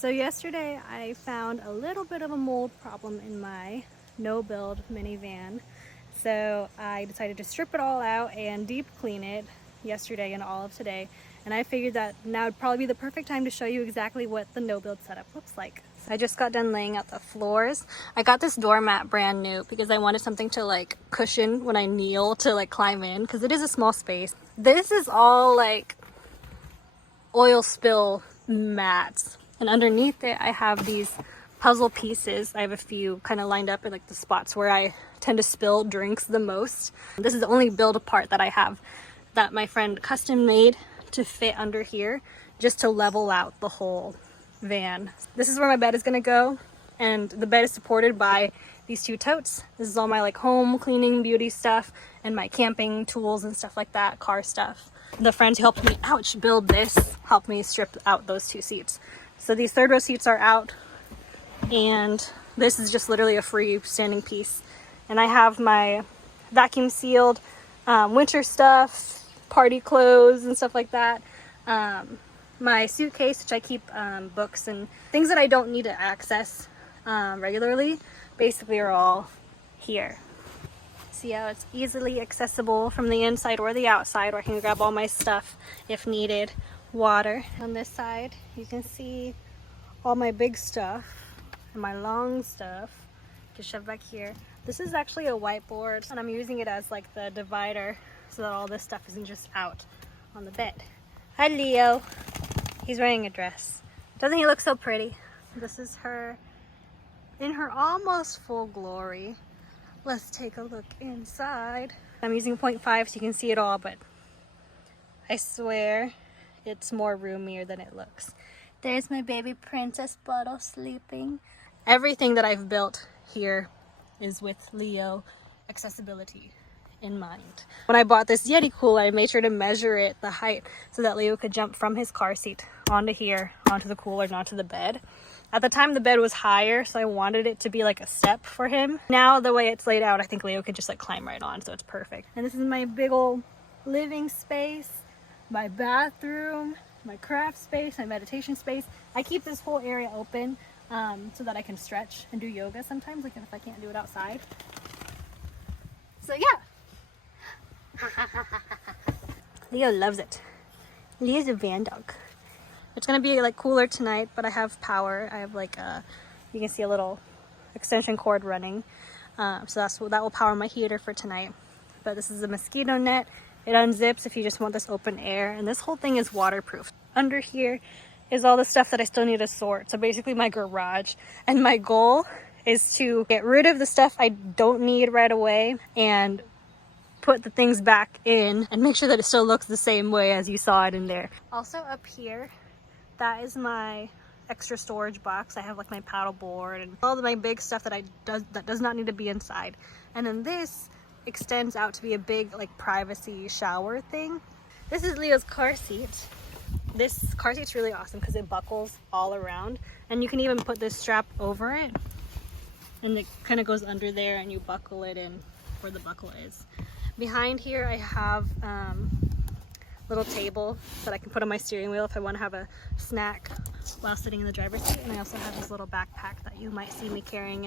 So yesterday I found a little bit of a mold problem in my no-build minivan. So I decided to strip it all out and deep clean it yesterday and all of today. And I figured that now would probably be the perfect time to show you exactly what the no-build setup looks like. So I just got done laying out the floors. I got this doormat brand new because I wanted something to like cushion when I kneel to like climb in, because it is a small space. This is all like oil spill mats, and underneath it I have these puzzle pieces. I have a few kind of lined up in like the spots where I tend to spill drinks the most. This is the only build part that I have that my friend custom made to fit under here, just to level out the whole van. This is where my bed is gonna go, and the bed is supported by these two totes. This is all my like home cleaning beauty stuff and my camping tools and stuff like that, car stuff. The friends who helped me build this helped me strip out those two seats. So these third row seats are out, and this is just literally a free standing piece. And I have my vacuum sealed winter stuff, party clothes and stuff like that. My suitcase, which I keep books and things that I don't need to access regularly, basically are all here. See how it's easily accessible from the inside or the outside, where I can grab all my stuff if needed. Water. On this side, you can see all my big stuff and my long stuff just shoved back here. This is actually a whiteboard, and I'm using it as like the divider so that all this stuff isn't just out on the bed. Hi, Leo. He's wearing a dress. Doesn't he look so pretty? This is her in her almost full glory. Let's take a look inside. I'm using 0.5 so you can see it all, but I swear it's more roomier than it looks. There's my baby princess bottle sleeping. Everything that I've built here is with Leo accessibility in mind. When I bought this Yeti cooler, I made sure to measure it, the height, so that Leo could jump from his car seat onto here, onto the cooler, and onto the bed. At the time, the bed was higher, so I wanted it to be like a step for him. Now, the way it's laid out, I think Leo could just like climb right on, so it's perfect. And this is my big old living space, my bathroom, my craft space, my meditation space. I keep this whole area open so that I can stretch and do yoga sometimes, like if I can't do it outside. So yeah. Leo loves it. Leo's a van dog. It's gonna be like cooler tonight, but I have power. I have like you can see a little extension cord running, so that will power my heater for tonight. But this is a mosquito net. It unzips if you just want this open air, and this whole thing is waterproof. Under here is all the stuff that I still need to sort. So basically my garage, and my goal is to get rid of the stuff I don't need right away and put the things back in and make sure that it still looks the same way as you saw it in there. Also up here, that is my extra storage box. I have like my paddle board and all of my big stuff that does not need to be inside. And then this extends out to be a big like privacy shower thing. This is Leo's car seat. This car seat's really awesome because it buckles all around, and you can even put this strap over it, and it kind of goes under there and you buckle it in where the buckle is. Behind here I have a little table that I can put on my steering wheel if I want to have a snack while sitting in the driver's seat. And I also have this little backpack that you might see me carrying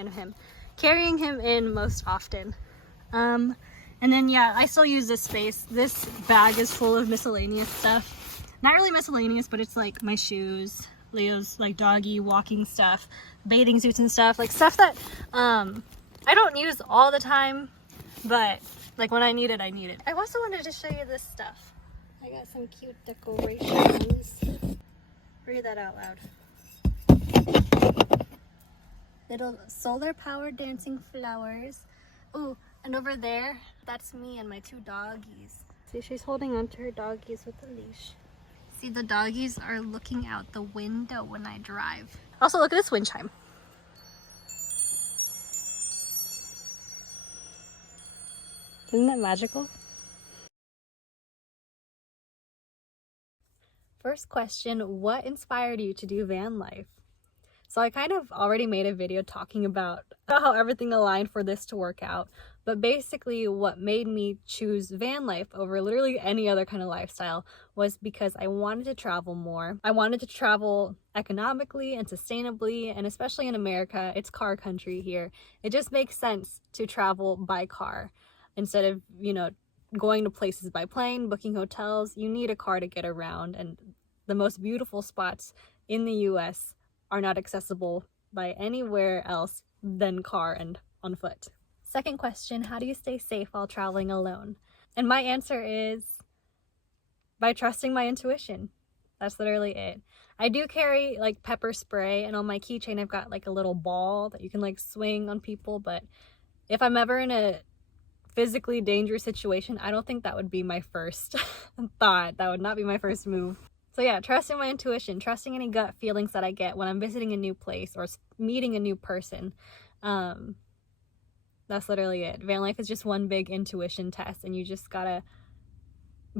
him in most often. And then yeah, I still use this space. This bag is full of miscellaneous stuff. Not really miscellaneous, but it's like my shoes, Leo's like doggy walking stuff, bathing suits and stuff, like stuff that I don't use all the time, but like when I need it, I need it. I also wanted to show you this stuff. I got some cute decorations. Read that out loud. Little solar powered dancing flowers. Ooh, and over there, that's me and my two doggies. See, she's holding onto her doggies with a leash. See, the doggies are looking out the window when I drive. Also, look at this wind chime. Isn't that magical? First question, what inspired you to do van life? So I kind of already made a video talking about how everything aligned for this to work out, But basically what made me choose van life over literally any other kind of lifestyle was because I wanted to travel more. I wanted to travel economically and sustainably, and especially in America, it's car country here. It just makes sense to travel by car instead of, going to places by plane, booking hotels. You need a car to get around, and the most beautiful spots in the US are not accessible by anywhere else than car and on foot. Second question, how do you stay safe while traveling alone? And my answer is by trusting my intuition. That's literally it. I do carry like pepper spray, and on my keychain I've got like a little ball that you can like swing on people, but if I'm ever in a physically dangerous situation, I don't think that would be my first thought. That would not be my first move. So yeah, trusting my intuition, trusting any gut feelings that I get when I'm visiting a new place or meeting a new person. That's literally it. Van life is just one big intuition test, and you just gotta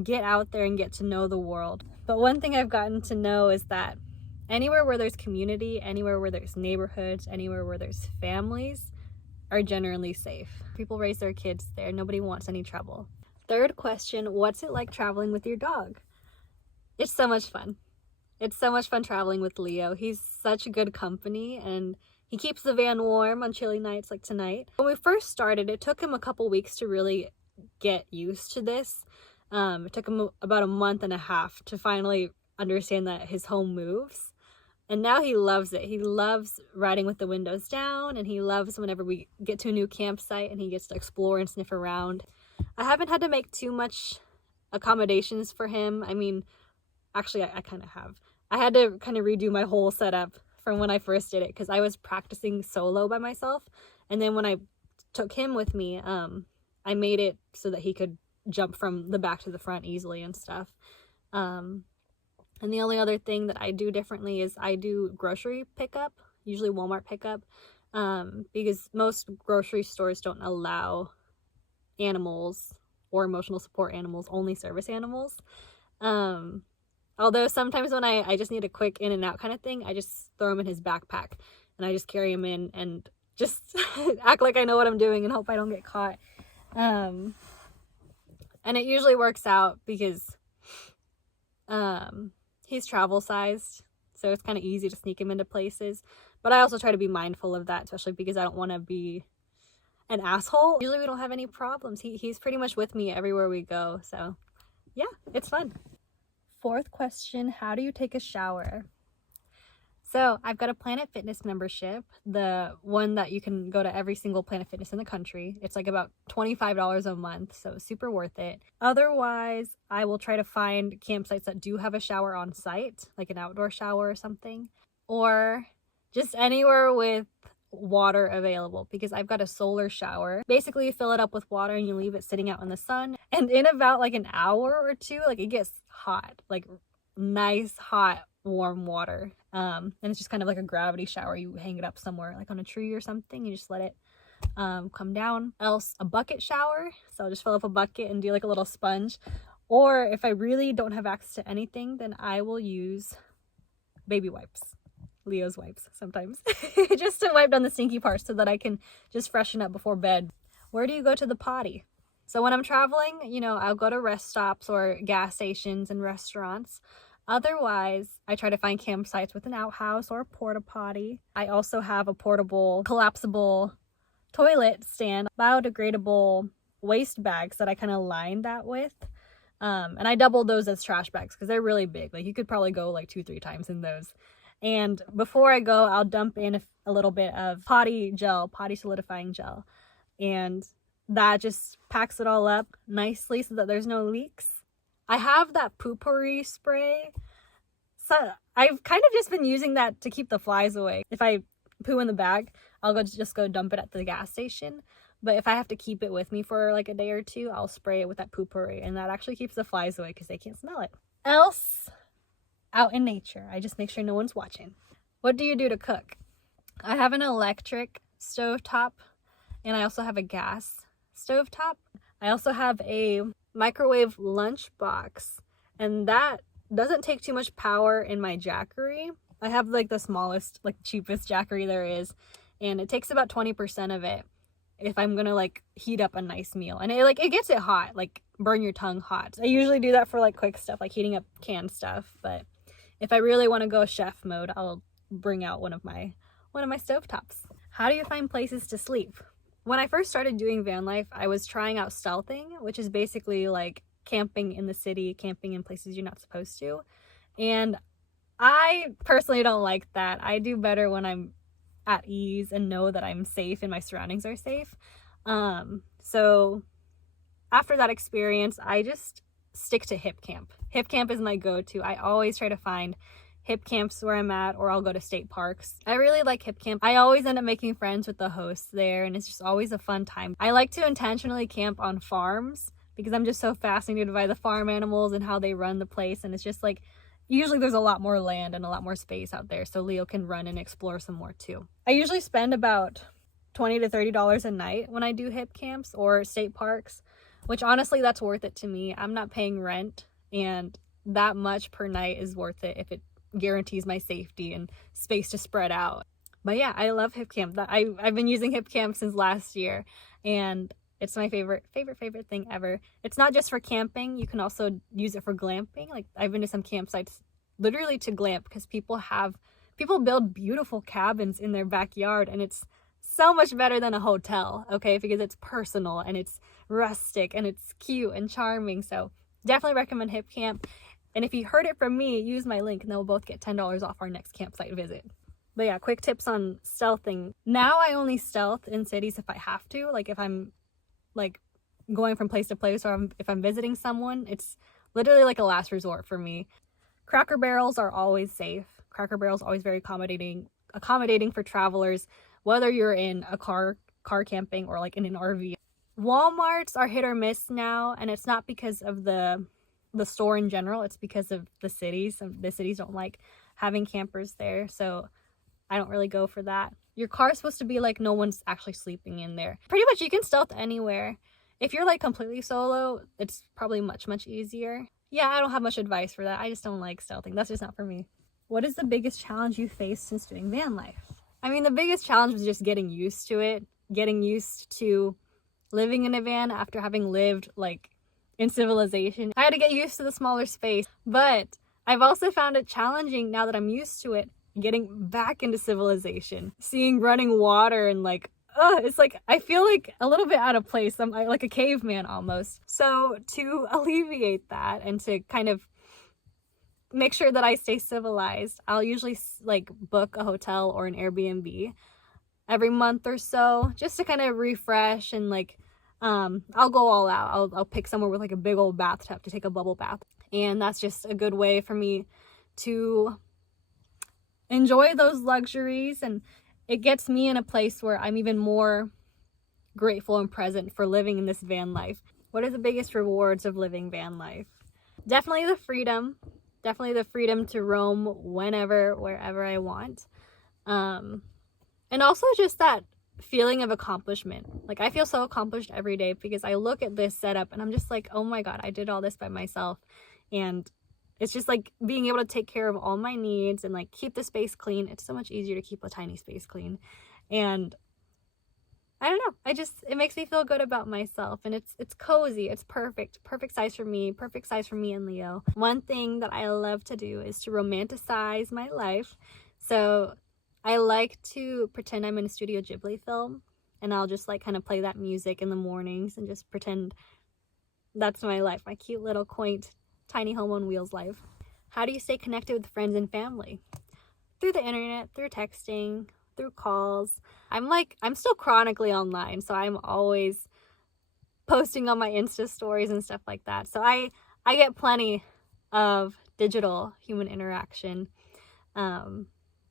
get out there and get to know the world. But one thing I've gotten to know is that anywhere where there's community, anywhere where there's neighborhoods, anywhere where there's families are generally safe. People raise their kids there. Nobody wants any trouble. Third question, what's it like traveling with your dog? It's so much fun. It's so much fun traveling with Leo. He's such a good company, and he keeps the van warm on chilly nights like tonight. When we first started, it took him a couple weeks to really get used to this. It took him about a month and a half to finally understand that his home moves. And now he loves it. He loves riding with the windows down, and he loves whenever we get to a new campsite and he gets to explore and sniff around. I haven't had to make too much accommodations for him. I mean, actually, I kind of have. I had to kind of redo my whole setup from when I first did it because I was practicing solo by myself. And then when I took him with me, I made it so that he could jump from the back to the front easily and stuff. And the only other thing that I do differently is I do grocery pickup, usually Walmart pickup, because most grocery stores don't allow animals or emotional support animals, only service animals. Although sometimes when I just need a quick in and out kind of thing, I just throw him in his backpack and I just carry him in and just act like I know what I'm doing and hope I don't get caught. And it usually works out because he's travel sized, so it's kind of easy to sneak him into places. But I also try to be mindful of that, especially because I don't want to be an asshole. Usually we don't have any problems. He's pretty much with me everywhere we go, so yeah, it's fun. Fourth question, how do you take a shower? So I've got a Planet Fitness membership, the one that you can go to every single Planet Fitness in the country. It's like about $25 a month, so super worth it. Otherwise, I will try to find campsites that do have a shower on site, like an outdoor shower or something, or just anywhere with water available, because I've got a solar shower. Basically, you fill it up with water and you leave it sitting out in the sun, and in about like an hour or two, like it gets hot, like nice hot warm water. And it's just kind of like a gravity shower. You hang it up somewhere like on a tree or something, you just let it come down. Else a bucket shower, so I'll just fill up a bucket and do like a little sponge. Or if I really don't have access to anything, then I will use baby wipes, Leo's wipes sometimes, just to wipe down the stinky parts so that I can just freshen up before bed. Where do you go to the potty? So when I'm traveling, I'll go to rest stops or gas stations and restaurants. Otherwise, I try to find campsites with an outhouse or a porta potty. I also have a portable, collapsible toilet stand, biodegradable waste bags that I kind of line that with. And I double those as trash bags because they're really big. Like you could probably go like 2-3 times in those. And before I go, I'll dump in a little bit of potty solidifying gel. And that just packs it all up nicely so that there's no leaks. I have that poopery spray. So I've kind of just been using that to keep the flies away. If I poo in the bag, I'll just go dump it at the gas station. But if I have to keep it with me for like a day or two, I'll spray it with that poopery, and that actually keeps the flies away because they can't smell it. Else, out in nature, I just make sure no one's watching. What do you do to cook? I have an electric stovetop, and I also have a gas stovetop. I also have a microwave lunchbox, and that doesn't take too much power in my Jackery. I have like the smallest, like cheapest Jackery there is, and it takes about 20% of it. if I'm gonna like heat up a nice meal. And it gets it hot, like burn your tongue hot. I usually do that for like quick stuff, like heating up canned stuff. But if I really want to go chef mode, I'll bring out one of my stovetops. How do you find places to sleep? When I first started doing van life, I was trying out stealthing, which is basically like camping in the city, camping in places you're not supposed to. And I personally don't like that. I do better when I'm at ease and know that I'm safe and my surroundings are safe. So after that experience, I just stick to hip camp. Hip camp is my go-to. I always try to find hip camps where I'm at, or I'll go to state parks. I really like hip camp. I always end up making friends with the hosts there, and it's just always a fun time. I like to intentionally camp on farms because I'm just so fascinated by the farm animals and how they run the place. And it's just like, usually there's a lot more land and a lot more space out there, so Leo can run and explore some more too. I usually spend about $20 to $30 a night when I do hip camps or state parks, which honestly, that's worth it to me. I'm not paying rent, and that much per night is worth it if it guarantees my safety and space to spread out. But yeah, I love hip camp. I've been using hip camp since last year, and it's my favorite thing ever. It's not just for camping. You can also use it for glamping. Like, I've been to some campsites literally to glamp because people build beautiful cabins in their backyard, and it's so much better than a hotel, okay? Because it's personal and it's rustic and it's cute and charming. So definitely recommend hip camp. And if you heard it from me, use my link and then we'll both get $10 off our next campsite visit. But yeah, quick tips on stealthing. Now I only stealth in cities if I have to. Like if I'm like going from place to place, or if I'm visiting someone, it's literally like a last resort for me. Cracker Barrels are always safe. Cracker Barrel's always very accommodating for travelers, whether you're in a car camping or like in an RV. Walmarts are hit or miss now, and it's not because of the store in general, it's because of the cities. The cities don't like having campers there, so I don't really go for that. Your car's supposed to be like no one's actually sleeping in there. Pretty much you can stealth anywhere. If you're like completely solo, it's probably much easier. Yeah, I don't have much advice for that. I just don't like stealthing. That's just not for me. What is the biggest challenge you faced since doing van life? I mean, the biggest challenge was just getting used to it. Getting used to living in a van after having lived like in civilization. I had to get used to the smaller space, but I've also found it challenging now that I'm used to it, getting back into civilization. Seeing running water and like, it's like, I feel like a little bit out of place. I'm like a caveman almost. So to alleviate that and to kind of make sure that I stay civilized, I'll usually like book a hotel or an Airbnb every month or so, just to kind of refresh and like, I'll go all out. I'll pick somewhere with like a big old bathtub to take a bubble bath. And that's just a good way for me to enjoy those luxuries, and it gets me in a place where I'm even more grateful and present for living in this van life. What are the biggest rewards of living van life? Definitely the freedom. Definitely the freedom to roam whenever, wherever I want. And also just that feeling of accomplishment. Like, I feel so accomplished every day because I look at this setup and I'm just like, oh my God, I did all this by myself. And it's just like being able to take care of all my needs and like keep the space clean. It's so much easier to keep a tiny space clean. And I don't know, it makes me feel good about myself, and it's cozy, it's perfect size for me and Leo. One thing that I love to do is to romanticize my life. So I like to pretend I'm in a Studio Ghibli film, and I'll just like kind of play that music in the mornings and just pretend that's my life, my cute little quaint tiny home on wheels life. How do you stay connected with friends and family? Through the internet, through texting, through calls. I'm still chronically online, so I'm always posting on my Insta stories and stuff like that. So I get plenty of digital human interaction. And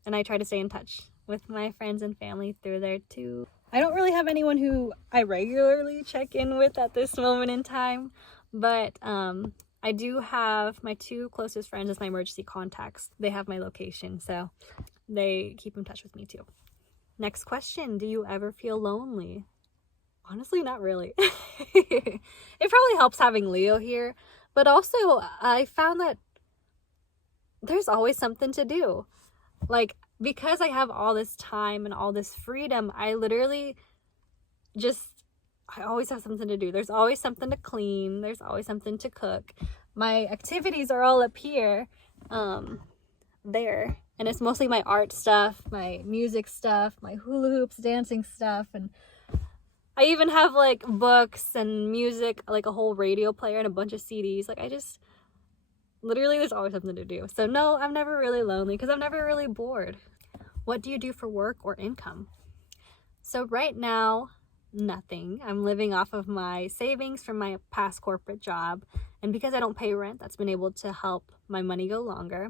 I try to stay in touch with my friends and family through there too. I don't really have anyone who I regularly check in with at this moment in time, but I do have my two closest friends as my emergency contacts. They have my location, so they keep in touch with me too. Next question, do you ever feel lonely? Honestly, not really. It probably helps having Leo here, but also I found that there's always something to do. Like, because I have all this time and all this freedom, I literally I always have something to do. There's always something to clean. There's always something to cook. My activities are all up here, there. And it's mostly my art stuff, my music stuff, my hula hoops, dancing stuff. And I even have like books and music, like a whole radio player and a bunch of CDs. Like literally there's always something to do. So no, I'm never really lonely because I'm never really bored. What do you do for work or income? So right now, nothing. I'm living off of my savings from my past corporate job. And because I don't pay rent, that's been able to help my money go longer.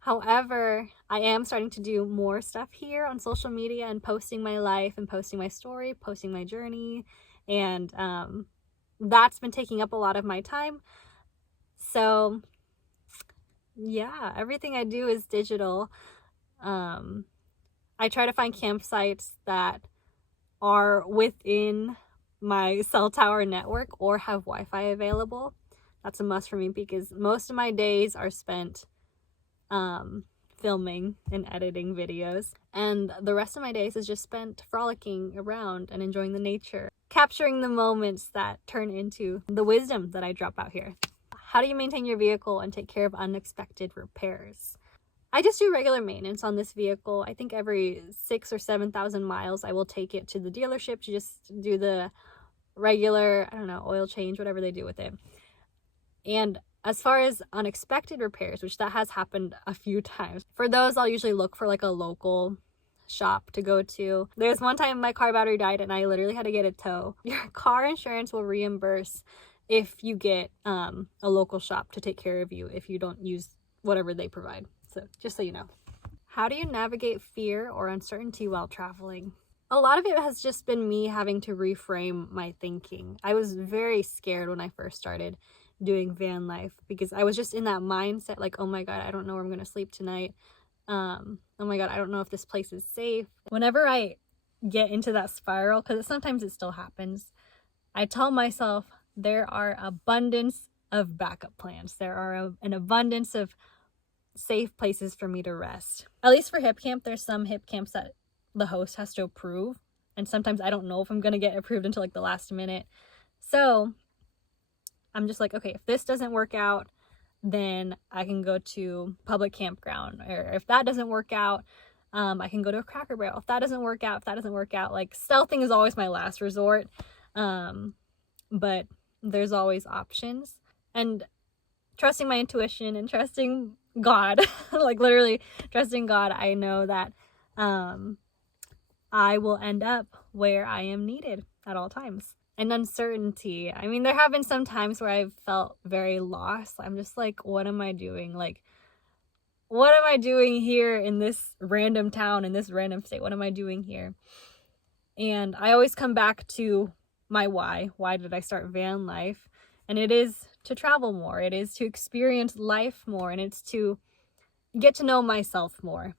However, I am starting to do more stuff here on social media and posting my life and posting my story, posting my journey. And that's been taking up a lot of my time. So yeah, everything I do is digital. I try to find campsites that are within my cell tower network or have Wi-Fi available. That's a must for me because most of my days are spent filming and editing videos, and the rest of my days is just spent frolicking around and enjoying the nature, capturing the moments that turn into the wisdom that I drop out here. How do you maintain your vehicle and take care of unexpected repairs? I just do regular maintenance on this vehicle. I think every 6,000 or 7,000 miles I will take it to the dealership to just do the regular, I don't know, oil change, whatever they do with it. And as far as unexpected repairs, which that has happened a few times, for those I'll usually look for like a local shop to go to. There's one time my car battery died and I literally had to get a tow. Your car insurance will reimburse if you get a local shop to take care of you if you don't use whatever they provide. So just so you know. How do you navigate fear or uncertainty while traveling? A lot of it has just been me having to reframe my thinking. I was very scared when I first started doing van life because I was just in that mindset like, oh my god, I don't know where I'm gonna sleep tonight. Oh my god, I don't know if this place is safe. Whenever I get into that spiral, because sometimes it still happens, I tell myself there are abundance of backup plans. There are an abundance of safe places for me to rest. At least for hip camp, there's some hip camps that the host has to approve, and sometimes I don't know if I'm gonna get approved until like the last minute. So I'm just like, okay, if this doesn't work out, then I can go to public campground, or if that doesn't work out, I can go to a Cracker Barrel. If that doesn't work out, like stealthing is always my last resort. But there's always options, and trusting my intuition and trusting God, like literally trusting God, I know that I will end up where I am needed at all times. And uncertainty, I mean, there have been some times where I've felt very lost. I'm just like, what am I doing? Like, what am I doing here in this random town, in this random state? What am I doing here? And I always come back to my why. Why did I start van life? And it is to travel more. It is to experience life more. And it's to get to know myself more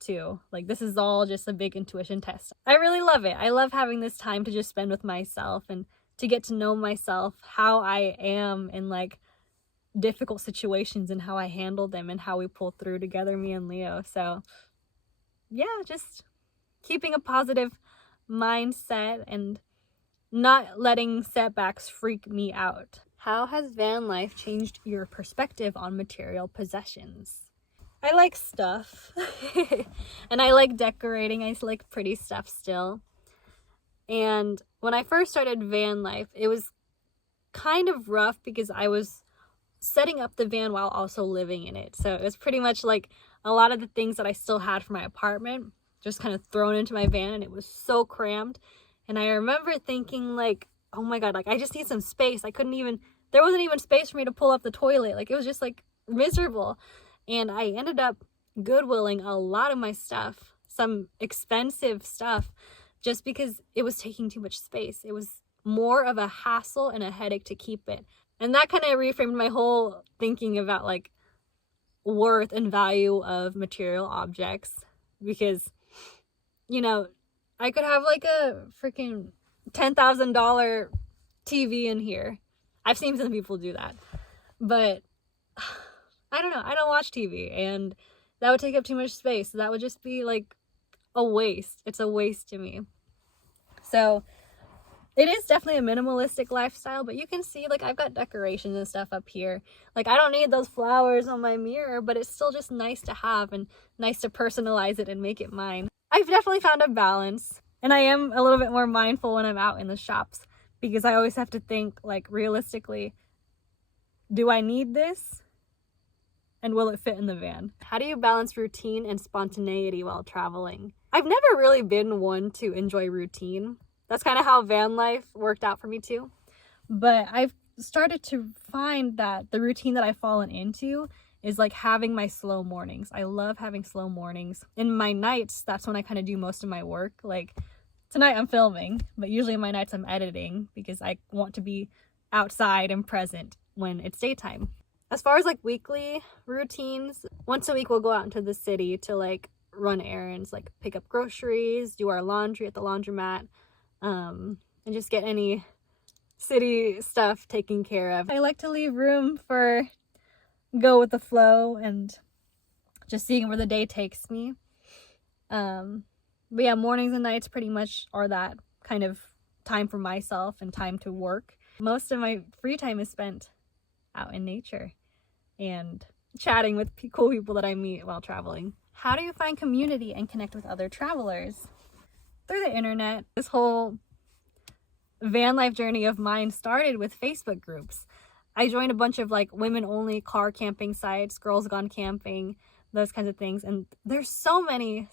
too. Like, this is all just a big intuition test. I really love it. I love having this time to just spend with myself and to get to know myself, how I am in like difficult situations and how I handle them and how we pull through together, me and Leo. So yeah, just keeping a positive mindset and not letting setbacks freak me out. How has van life changed your perspective on material possessions? I like stuff and I like decorating. I like pretty stuff still. And when I first started van life, it was kind of rough because I was setting up the van while also living in it. So it was pretty much like a lot of the things that I still had from my apartment just kind of thrown into my van, and it was so crammed. And I remember thinking like, oh my god, like I just need some space. There wasn't even space for me to pull up the toilet. Like, it was just like miserable. And I ended up Goodwilling a lot of my stuff, some expensive stuff, just because it was taking too much space. It was more of a hassle and a headache to keep it. And that kind of reframed my whole thinking about like worth and value of material objects, because, you know, I could have like a freaking $10,000 TV in here. I've seen some people do that, but I don't know. I don't watch TV, and that would take up too much space. That would just be like a waste. It's a waste to me. So it is definitely a minimalistic lifestyle, but you can see like I've got decorations and stuff up here. Like I don't need those flowers on my mirror, but it's still just nice to have and nice to personalize it and make it mine. I've definitely found a balance, and I am a little bit more mindful when I'm out in the shops because I always have to think like realistically, do I need this? And will it fit in the van? How do you balance routine and spontaneity while traveling? I've never really been one to enjoy routine. That's kind of how van life worked out for me too. But I've started to find that the routine that I've fallen into is like having my slow mornings. I love having slow mornings. In my nights, that's when I kind of do most of my work. Like tonight I'm filming, but usually in my nights I'm editing because I want to be outside and present when it's daytime. As far as like weekly routines, once a week we'll go out into the city to like run errands, like pick up groceries, do our laundry at the laundromat, and just get any city stuff taken care of. I like to leave room for go with the flow and just seeing where the day takes me. But yeah, mornings and nights pretty much are that kind of time for myself and time to work. Most of my free time is spent out in nature and chatting with cool people that I meet while traveling. How do you find community and connect with other travelers? Through the internet. This whole van life journey of mine started with Facebook groups. I joined a bunch of like women only car camping sites, girls gone camping, those kinds of things. And there's so many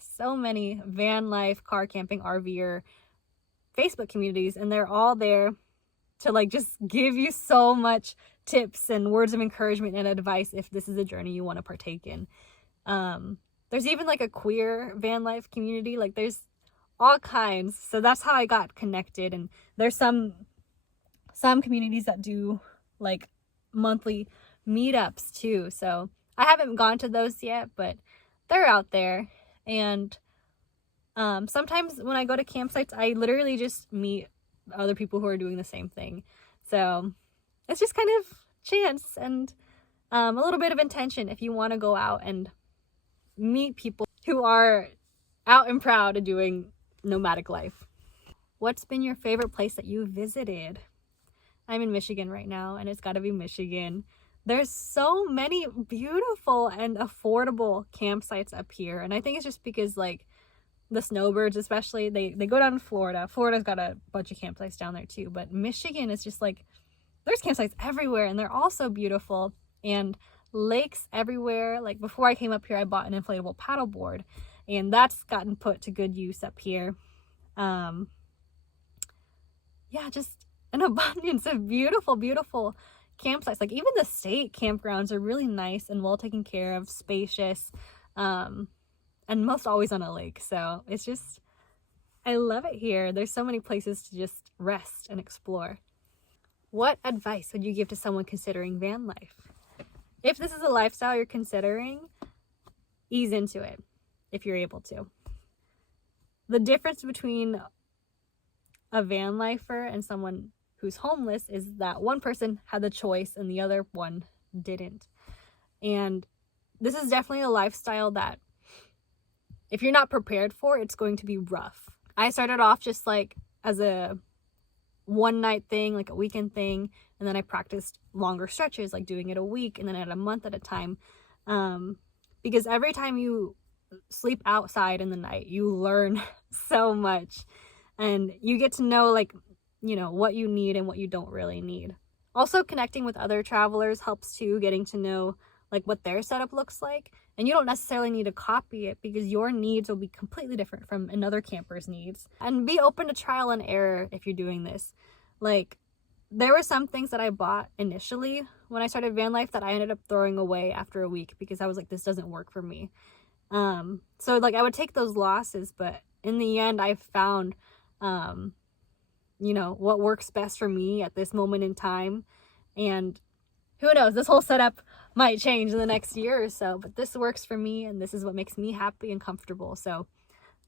van life, car camping, RVer Facebook communities, and they're all there to like just give you so much tips and words of encouragement and advice if this is a journey you want to partake in. There's even like a queer van life community. Like there's all kinds. So that's how I got connected. And there's some communities that do like monthly meetups too. So I haven't gone to those yet, but they're out there. And sometimes when I go to campsites, I literally just meet other people who are doing the same thing. So it's just kind of chance and a little bit of intention if you want to go out and meet people who are out and proud of doing nomadic life. What's been your favorite place that you visited? I'm in Michigan right now, and it's got to be Michigan. There's so many beautiful and affordable campsites up here, and I think it's just because like the snowbirds especially, they go down to Florida. Florida's got a bunch of campsites down there too, but Michigan is just like there's campsites everywhere, and they're all so beautiful, and lakes everywhere. Like before I came up here, I bought an inflatable paddleboard, and that's gotten put to good use up here. Yeah, just an abundance of beautiful campsites. Like even the state campgrounds are really nice and well taken care of, spacious, and most always on a lake. So it's just, I love it here. There's so many places to just rest and explore. What advice would you give to someone considering van life? If this is a lifestyle you're considering, ease into it if you're able to. The difference between a van lifer and someone who's homeless is that one person had the choice and the other one didn't. And this is definitely a lifestyle that if you're not prepared for, it's going to be rough. I started off just like as a one night thing, like a weekend thing, and then I practiced longer stretches, like doing it a week and then at a month at a time. Because every time you sleep outside in the night, you learn so much, and you get to know like, you know, what you need and what you don't really need. Also, connecting with other travelers helps too, getting to know like what their setup looks like, and you don't necessarily need to copy it because your needs will be completely different from another camper's needs. And be open to trial and error if you're doing this. Like there were some things that I bought initially when I started van life that I ended up throwing away after a week because I was like, this doesn't work for me. So like I would take those losses, but in the end I found you know, what works best for me at this moment in time. And who knows, this whole setup might change in the next year or so, but this works for me and this is what makes me happy and comfortable. So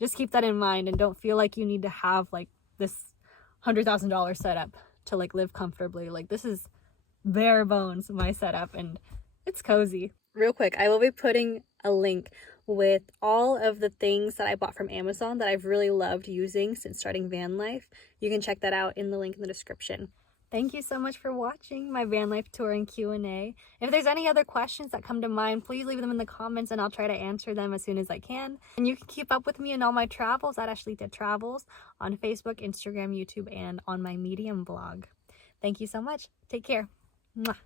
just keep that in mind and don't feel like you need to have like this $100,000 setup to like live comfortably. Like this is bare bones my setup and it's cozy. Real quick, I will be putting a link with all of the things that I bought from Amazon that I've really loved using since starting van life. You can check that out in the link in the description. Thank you so much for watching my van life tour and Q&A. If there's any other questions that come to mind, please leave them in the comments and I'll try to answer them as soon as I can. And you can keep up with me in all my travels at Ashley Did Travels on Facebook, Instagram, YouTube, and on my Medium blog. Thank you so much. Take care. Mwah.